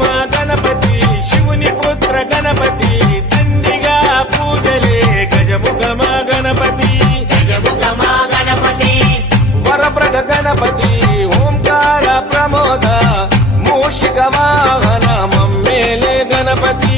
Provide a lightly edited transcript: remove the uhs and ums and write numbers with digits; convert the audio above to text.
మా గణపతి శివుని పుత్ర గణపతి తండ్రిగా పూజలే గజముఖమా గణపతి గజముఖమా గణపతి వరప్రద గణపతి ఓంకార ప్రమోద మూషిక వాహన మమ్మేలే గణపతి